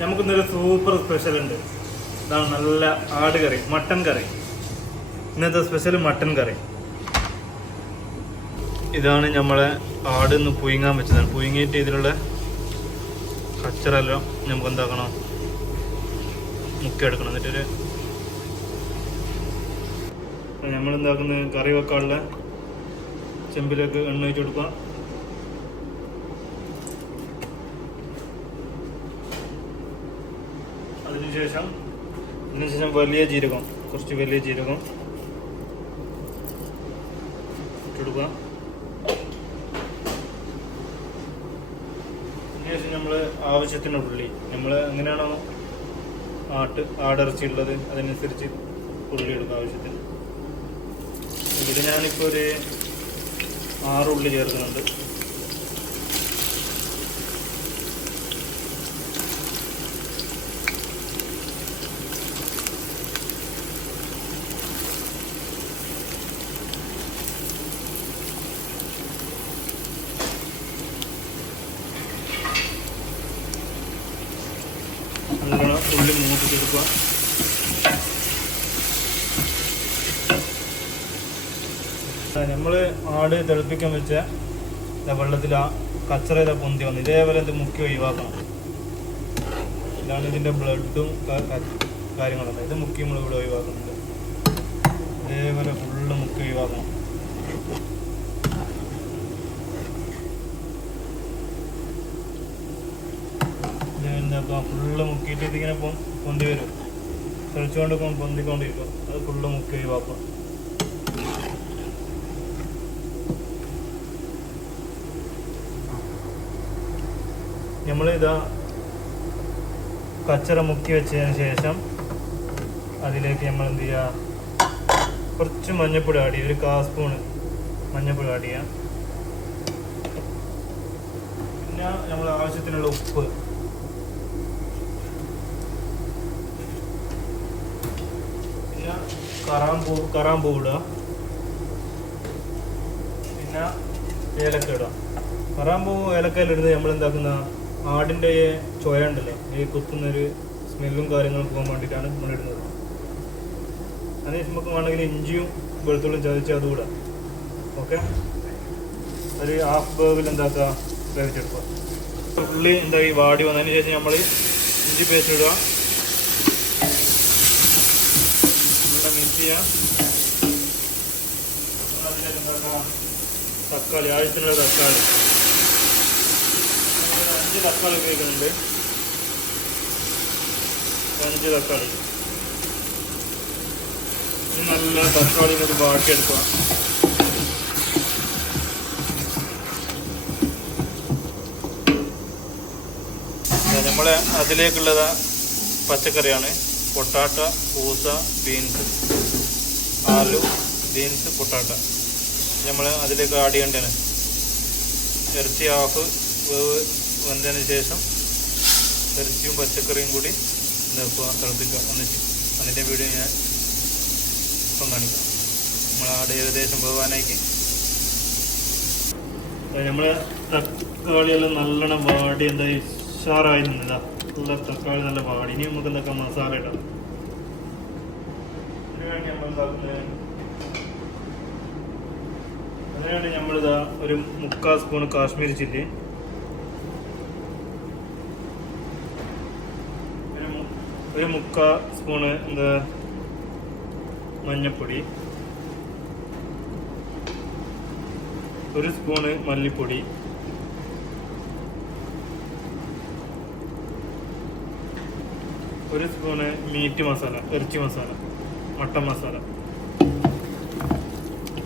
നമുക്ക് ഇന്നൊരു super special ഉണ്ട്. ഇതാണ് നല്ല ആട് കറി മട്ടൻ കറി. ഇന്നത്തെ സ്പെഷ്യൽ മട്ടൻ കറി. ഇതാണ് നമ്മളെ ആട് ഇന്ന് പുയുങ്ങാൻ വെച്ചതാണ് പുയുങ്ങിയിട്ട് ഇതിലുള്ള കച്ചറെല്ലാം നമുക്ക് എന്താക്കണം? മുക്കിയെടുക്കണം എന്നിട്ടൊരു നമ്മൾ എന്താക്കുന്നത് കറി വെക്കാനുള്ള ചെമ്പിലേക്ക് എണ്ണ വെച്ച് കൊടുക്കുക അതിനുശേഷം അതിനുശേഷം വലിയ ജീരകം കുറച്ച് വലിയ ജീരകം ഇട്ടെടുക്കുക. അതിനുശേഷം നമ്മൾ ആവശ്യത്തിന് ഉള്ളി. നമ്മൾ എങ്ങനെയാണോ ആട്ട് ആടിറച്ചി ഉള്ളത് അതിനനുസരിച്ച് ഉള്ളി എടുക്കുക ആവശ്യത്തിന്. ഇതിൽ ഞാനിപ്പോൾ ഒരു ആറ് ചേർക്കുന്നുണ്ട് നല്ലോണം ഉള്ളി മൂപ്പിച്ചെടുക്കുക നമ്മൾ ആട് തിളപ്പിക്കാൻ വെച്ച വെള്ളത്തിൽ ആ കച്ചറ പൊന്തി വന്നു. ഇതേപോലെ ഇത് മുക്കി ഒഴിവാക്കണം. ഇതാണ് ഇതിന്റെ ബ്ലഡും കാര്യങ്ങളൊക്കെ. ഇത് മുക്കി നമ്മൾ ഇവിടെ ഒഴിവാക്കുന്നുണ്ട്. ഇതേപോലെ ഫുള്ള് മുക്കി ഒഴിവാക്കണം. എന്താക്കുക ഫുള്ള് മുക്കിയിട്ട് ഇതിങ്ങനെ പൊന്തി വരും. തെളിച്ചുകൊണ്ട് പൊന്തിക്കൊണ്ടിരിക്കും. അത് ഫുള്ള് മുക്കി ഒഴിവാക്കുക നമ്മൾ കച്ചറ മുക്കി വെച്ചതിന് ശേഷം അതിലേക്ക് നമ്മൾ എന്ത് ചെയ്യുക കുറച്ച് മഞ്ഞപ്പൊടി ആഡ് ചെയ്യുക. ഒരു കാ മഞ്ഞപ്പൊടി ആഡ് പിന്നെ നമ്മൾ ആവശ്യത്തിനുള്ള ഉപ്പ് പിന്നെ കറാമ്പൂ കറാമ്പൂ ഇടുക പിന്നെ ഏലക്ക ഇടുക. കറാമ്പൂ ഏലക്കയിലിടുന്നത് നമ്മൾ എന്താക്കുന്ന? ആടിന്റെ ചൊയ ഉണ്ടല്ലോ. ഈ കുത്തുന്നൊരു സ്മെല്ലും കാര്യങ്ങളും പോകാൻ വേണ്ടിയിട്ടാണ് നമ്മൾ ഇടുന്നത്. അതിന് നമുക്ക് വേണമെങ്കിൽ ഇഞ്ചിയും വെളുത്തുള്ളിയും ചതച്ച് അതുകൂടെ ഓക്കെ? ഒരു ഹാഫ് ബേവിൽ എന്താക്കുക വേവിച്ചെടുക്കുക. ഉള്ളി ഈ വാടി വന്നതിന് ശേഷം നമ്മൾ ഇഞ്ചി പേസ്റ്റ് ഇടുക. എന്താക്കുക തക്കാളി ആഴത്തിലുള്ള തക്കാളി അഞ്ച് തക്കാളി ഉപയോഗിക്കുന്നുണ്ട് അഞ്ച് തക്കാളി നല്ല തക്കാളി ഇങ്ങോട്ട് ബാക്കിയെടുക്കുക നമ്മൾ അതിലേക്കുള്ളത് പച്ചക്കറിയാണ്. പൊട്ടാട്ട പൂസ ബീൻസ് ആലു ബീൻസ് പൊട്ടാട്ട. നമ്മൾ അതിലേക്ക് ആഡ് ചെയ്യേണ്ടതാണ്. ഇറച്ചി ഹാഫ് വേവ് ശേഷം ഇറച്ചിയും പച്ചക്കറിയും കൂടി നിൽക്കുക തിളപ്പിക്കുക. ഒന്നിച്ച്. അതിന്റെ വീഡിയോ ഞാൻ ഇപ്പം കാണിക്കാം. നമ്മൾ ആഡ് ഏകദേശം വേവാനായിട്ട്. നമ്മൾ തക്കാളിയെല്ലാം നല്ലോണം വാടി എന്താ ഉഷാറായി നിന്നതാ. നല്ല തക്കാളി നല്ല വാടി ഇനി നമുക്ക് എന്തൊക്കെ മസാല ഇടാം അതിനുവേണ്ടി നമ്മളിതാ ഒരു മുക്കാൽ സ്പൂൺ കാശ്മീരി ചില്ലി. ഒരു മുക്കാൽ സ്പൂണ് എന്താ മഞ്ഞപ്പൊടി. ഒരു സ്പൂണ് മല്ലിപ്പൊടി. ഒരു സ്പൂണ് മീറ്റ് മസാല ഇറച്ചി മസാല മട്ടൻ മസാല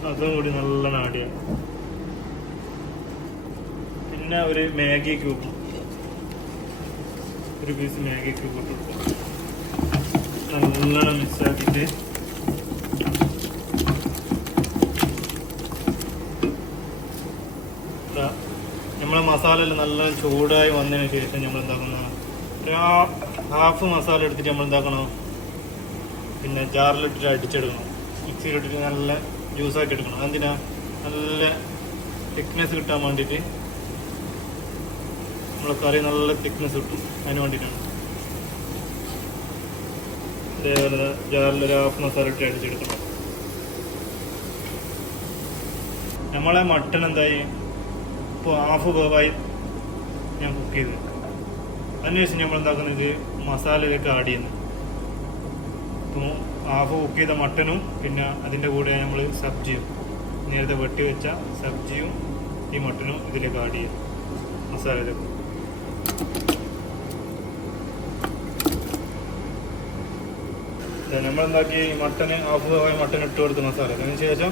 അതും കൂടി നല്ല നാടിയ പിന്നെ ഒരു മാഗി ക്യൂബ് ഒരു പീസ് മാഗി ക്യൂബ് ഇട്ട് കൊടുക്കുക നല്ലോണം മിക്സ് ആക്കിയിട്ട്. ദാ നമ്മളെ മസാല നല്ല ചൂടായി വന്നതിന് ശേഷം നമ്മൾ എന്താക്കുന്ന ഹാഫ് മസാല എടുത്തിട്ട് നമ്മൾ എന്താക്കണം? പിന്നെ ജാറിലിട്ടിട്ട് അടിച്ചെടുക്കണം. മിക്സിയിലിട്ടിട്ട് നല്ല ജ്യൂസാക്കി എടുക്കണം. എന്തിനാ നല്ല തിക്നെസ് കിട്ടാൻ വേണ്ടിയിട്ട് നമ്മളെ കറി നല്ല തിക്നെസ് കിട്ടും. അതിന് വേണ്ടിയിട്ടാണ് അതേപോലെ ജാറിലൊരു ഹാഫ് മസാല ഇട്ട് അടിച്ചെടുക്കണം. നമ്മളെ മട്ടൺ എന്തായി? ഇപ്പോൾ ഹാഫ് വേവായി ഞാൻ കുക്ക് ചെയ്ത് അതിനുശേഷം നമ്മൾ എന്താക്കുന്നത് മസാലയിലേക്ക് ആഡ് ചെയ്യുന്നു. അപ്പോൾ ഹാഫ് കുക്ക് ചെയ്ത മട്ടനും പിന്നെ അതിന്റെ കൂടെ നമ്മൾ സബ്ജിയും നേരത്തെ വെട്ടി വെച്ച സബ്ജിയും ഈ മട്ടനും ഇതിലേക്ക് ആഡ് ചെയ്യും മസാലയിലേക്ക് നമ്മൾ എന്താക്കി? മട്ടന് ഹാഫ് ആയ മട്ടൻ ഇട്ട് കൊടുത്ത് മസാല. അതിന് ശേഷം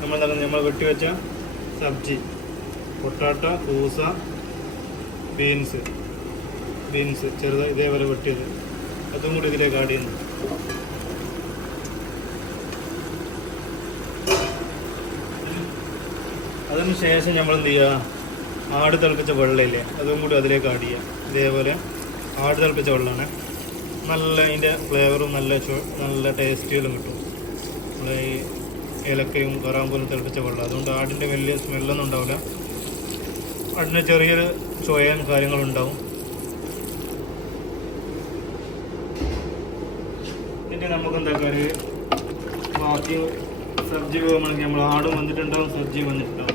നമ്മൾ എന്താക്കുന്നത് നമ്മൾ വെട്ടി വെച്ച സബ്ജി. പൊട്ടാട്ട കൂസ ബീൻസ് ബീൻസ് ചെറുത് ഇതേപോലെ വെട്ടിയത്. അതും കൂടി ഇതിലേക്ക് ആഡ് ചെയ്യുന്നു. അതിന് ശേഷം നമ്മൾ എന്ത് ചെയ്യുക? ആട് തിളപ്പിച്ച വെള്ളമില്ലേ അതും കൂടി അതിലേക്ക് ആഡ് ചെയ്യുക. ഇതേപോലെ ആട് തിളപ്പിച്ച വെള്ളമാണ്. നല്ല അതിന്റെ ഫ്ലേവറും നല്ല നല്ല ടേസ്റ്റുകളും കിട്ടും. നമ്മൾ ഈ ഏലക്കയും കറാമ്പൂലും തിളപ്പിച്ച വെള്ളം. അതുകൊണ്ട് ആടിന്റെ വലിയ സ്മെല്ലൊന്നും ഉണ്ടാവില്ല. ആടിന് ചെറിയൊരു ചുവയും കാര്യങ്ങളും പിന്നെ നമുക്ക് എന്താക്കാം ഒരു ബാക്കി സബ്ജി വേണമെങ്കിൽ നമ്മൾ ആടും വന്നിട്ടുണ്ടാവും സബ്ജി വന്നിട്ടുണ്ടാവും.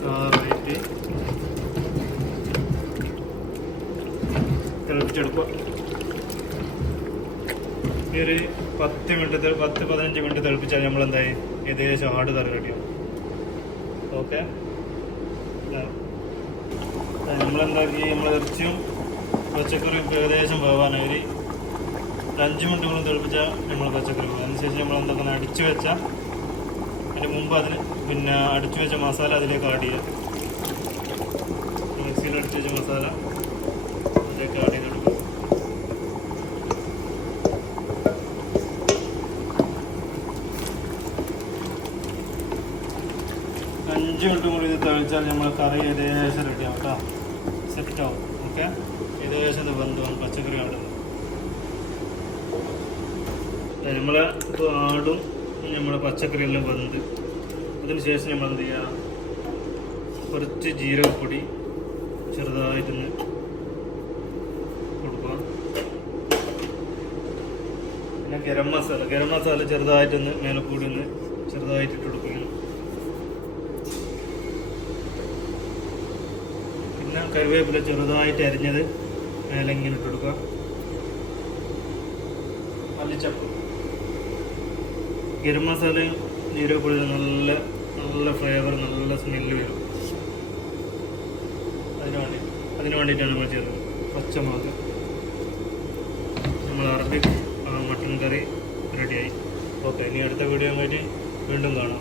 സാറായിട്ട് തിളപ്പിച്ചെടുക്കുക ഈ ഒരു പത്ത് മിനിറ്റ് പത്ത് പതിനഞ്ച് മിനിറ്റ് തിളപ്പിച്ചാൽ നമ്മൾ എന്തായി ഏകദേശം ആട് കറി റെഡിയാവും ഓക്കെ? നമ്മളെന്താക്കി? നമ്മൾ ഇറച്ചിയും പച്ചക്കറിയും ഇപ്പം ഏകദേശം വേവാനായി. ഒരു മിനിറ്റ് അഞ്ച് മിനിറ്റോളം തിളപ്പിച്ചാൽ നമ്മൾ പച്ചക്കറി അതിനുശേഷം നമ്മൾ എന്തൊക്കെ അടിച്ചു വെച്ച അതിന് മുമ്പ് അതിന് പിന്നെ അടിച്ചു വെച്ച മസാല അതിലേക്ക് ആഡ് ചെയ്യുക മിക്സിയിൽ അടിച്ചു വെച്ച മസാല അതിലേക്ക് ആഡ് ചെയ്ത് കൊടുക്കുക അഞ്ച് മിനിറ്റ് കൂടി ഇത് തളിച്ചാൽ നമ്മൾ കറി ഏകദേശം റെഡിയാവും കേട്ടോ സെറ്റ് ആവും. ഓക്കെ ഏകദേശം വന്നു പച്ചക്കറി ആടുന്നത് നമ്മളെ ആടും നമ്മുടെ പച്ചക്കറി എല്ലാം വെന്ത്. അതിന് ശേഷം നമ്മൾ എന്ത് ചെയ്യുക കുറച്ച് ജീരകപ്പൊടി ചെറുതായിട്ടൊന്ന് കൊടുക്കുക. പിന്നെ ഗരം മസാല ഗരം മസാല ചെറുതായിട്ടൊന്ന് മേലെ കൂടി ഒന്ന് ചെറുതായിട്ട് ഇട്ട് കൊടുക്കുകയാണ്. പിന്നെ കറിവേപ്പില ചെറുതായിട്ട് അരിഞ്ഞത് മേലെ ഇങ്ങനെ ഇട്ട് കൊടുക്കുക. മല്ലിച്ചപ്പ്. ഗരം മസാലയും ജീരകപ്പൊടിയും നല്ല നല്ല ഫ്ലേവർ നല്ല സ്മെല്ല് വരും. അതിന് വേണ്ടി അതിന് വേണ്ടിയിട്ടാണ് നമ്മൾ ചെയ്തത് പച്ചമുളക്. നമ്മൾ അറബിക് മട്ടൻ കറി റെഡിയായി. ഓക്കെ ഇനി അടുത്ത വീഡിയോ ആയിട്ട് വീണ്ടും കാണാം.